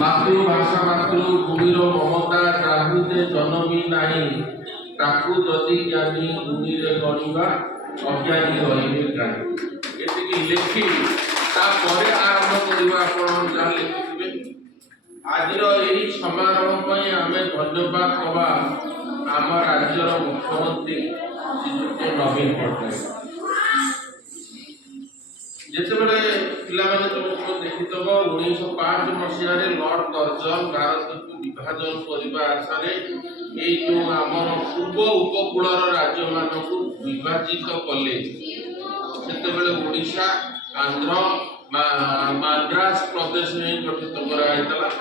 मातृभाषा मातृभूमिर ममता जाहुते जनमी नाही ताकू जदि ज्ञानी भूमि रे गणिबा अज्ञानी रहिबे काहे एतिकी लेखि ता परे आरंभ करिबा आपण जा लिखिबे आजिर एही समारोह पई आमे धन्यवाद कबा आम राज्यर मुख्यमंत्री श्रीयुक्त नवीन पटनायक जितेबले पिलाने तुमको देखिथब 1905 मसीह लॉर्ड कर्जन भारत को विभाजन करने आशारे जो आमर पूर्व उपकूलर राज्य मान को विभाजित कले से ओडिशा आंध्र मद्रास प्रदेश में गठित कराइला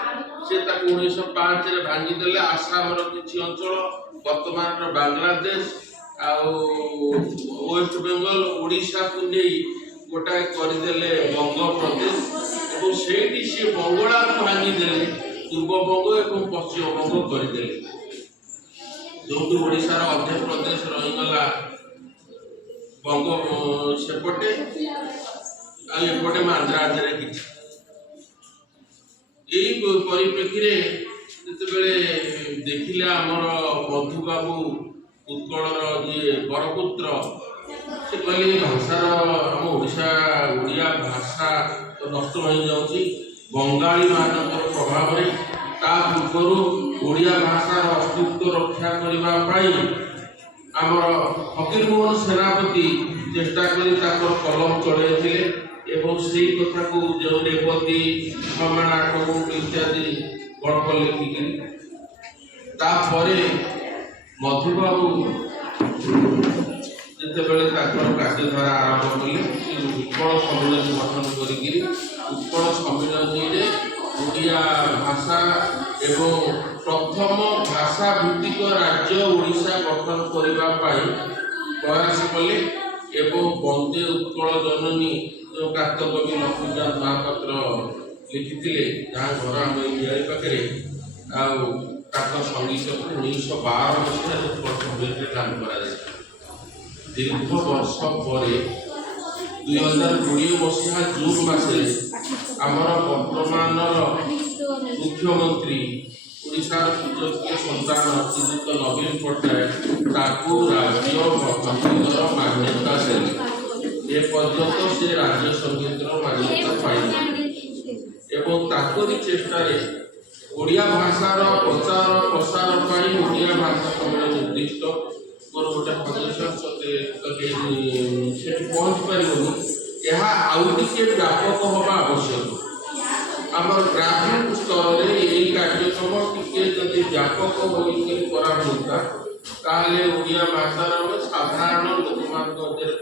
से 1905 भांगीदे आसाम किसी अंचल वर्तमान बांग्लादेश आ वेस्ट बेंगल ओडिशा को नहीं गोटाए करदेले बंग प्रदेश और सेठी सी बंगला को भांगीदे पूर्व बंग और पश्चिम बंग करदे जो ओडिशार अध्य प्रदेश रहीगला बंग सेपटे आएपटे मांद्राज यही परिप्रेक्षी जितेबले देखिले आमर मधुबाबू उत्कलर जी बरपुत्र से कहले भाषार आम ओडिया भाषा तो नष्ट हो जाऊँगी बंगाली मान प्रभाव पूर्व ओडिया भाषार अस्तित्व रक्षा करने आमर फकीरमोहन सेनापति चेष्टा कर कलम चढ़े से कथा को जो रेवती नाटक इत्यादि गल्प लिखिकी मधुबाबू जितेबले कार्यधारा आरंभ कले उत्कल सम्मेलन गठन उत्कल सम्मेलन ओडिया भाषा एवं प्रथम भाषा भित्तिक राज्य ओडिशा गठन करने प्रयास कले एवं वंदे उत्कल जननी जो कातकवि लक्ष्मीकांत महापात्र लिखी जहाँ घर आम इंडिया पाखे संगीत को 1912 मसीह काम कर दीर्घ वर्ष पर 2020 मसीहा जून मासे आमर वर्तमान मुख्यमंत्री ओडिशार पूजनीय सन्तान श्रीयुक्त नवीन पटनायक राज्य संगीतर मान्यता देले एपर्यंत से राज्य संगीतर मान्यता पाई चेष्टार ओडिया भाषार प्रचार प्रसार ओडिया भाषा समय निर्दिष्ट मोर गोटे सजेसन पहुँच पारे आउ टे व्यापक हवा आवश्यक आम ग्रामीण स्तर में यही कार्यक्रम टी व्यापक होता ओडिया भाषार साधारण लोक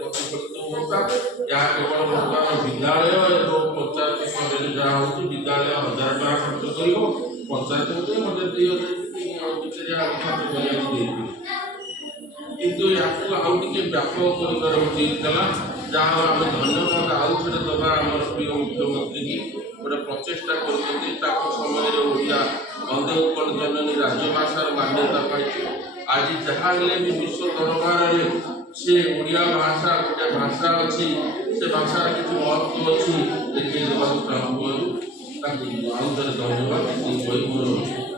प्रतिफलित होता जहाँ केवल बर्तमान विद्यालय और पंचायत स्तर में जहाँ हो विद्यालय 1000 टका खर्च कर पंचायत मत 2000 किंतु याकू आउ टे व्यापक करला जहाँ आम धन्यवाद आउ थे दबा आम प्रिय मुख्यमंत्री की गोटे प्रचेषा कर समय ओडिया वंदे उत्कल जननी राज्यभाषार मान्यता पाई आज जहाँ भी विश्व दरबार से ओडिया भाषा गोटे भाषा अच्छी से भाषार किसी महत्व अच्छी देखिए देवाक चाहूँ आउ थे धन्यवाद।